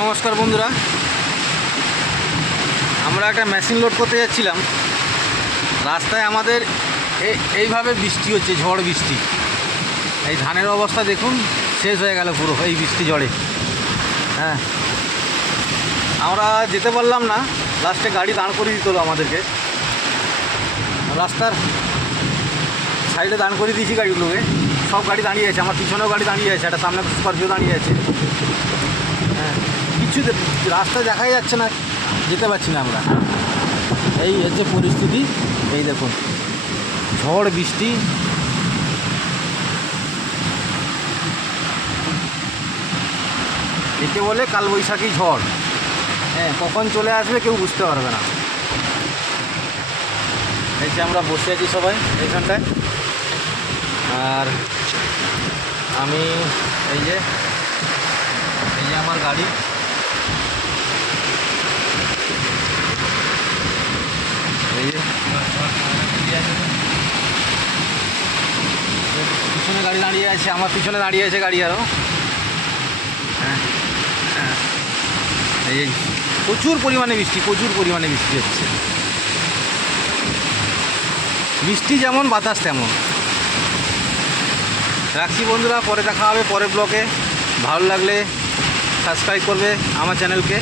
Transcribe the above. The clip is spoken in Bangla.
নমস্কার বন্ধুরা, আমরা একটা মেশিন লোড করতে যাচ্ছিলাম। রাস্তায় আমাদের এইভাবে বৃষ্টি হচ্ছে, ঝড় বৃষ্টি। এই ধানের অবস্থা দেখুন, শেষ হয়ে গেল পুরো এই বৃষ্টি ঝড়ে। হ্যাঁ, আমরা যেতে পারলাম না, লাস্টে গাড়ি দাঁড় করিয়ে দিতে হলো আমাদেরকে। রাস্তার সাইডে দাঁড় করিয়ে দিয়েছি গাড়িগুলোকে, সব গাড়ি দাঁড়িয়ে আছে, আমার পিছনেও গাড়ি দাঁড়িয়ে আছে, একটা সামনে স্করপিও দাঁড়িয়ে আছে। হ্যাঁ, কিছু রাস্তা দেখাই যাচ্ছে না, যেতে পারছি না আমরা। এই হচ্ছে পরিস্থিতি। এই দেখুন, ঝড় বৃষ্টি। একে বলে কালবৈশাখী ঝড়। হ্যাঁ, কখন চলে আসবে কেউ বুঝতে পারবে না। এই যে আমরা বসে আছি সবাই এইখানটায়, আর আমি এই যে আমার গাড়ি। এই যে পিছনে গাড়ি দাঁড়িয়ে আছে, আমার পিছনে দাঁড়িয়ে আছে গাড়ি আরও। হ্যাঁ, এই প্রচুর পরিমাণে বৃষ্টি হচ্ছে। বৃষ্টি যেমন, বাতাস তেমন। রাখছি বন্ধুরা, পরে দেখা হবে পরের ব্লগে। ভালো লাগলে সাবস্ক্রাইব করবে আমার চ্যানেলকে।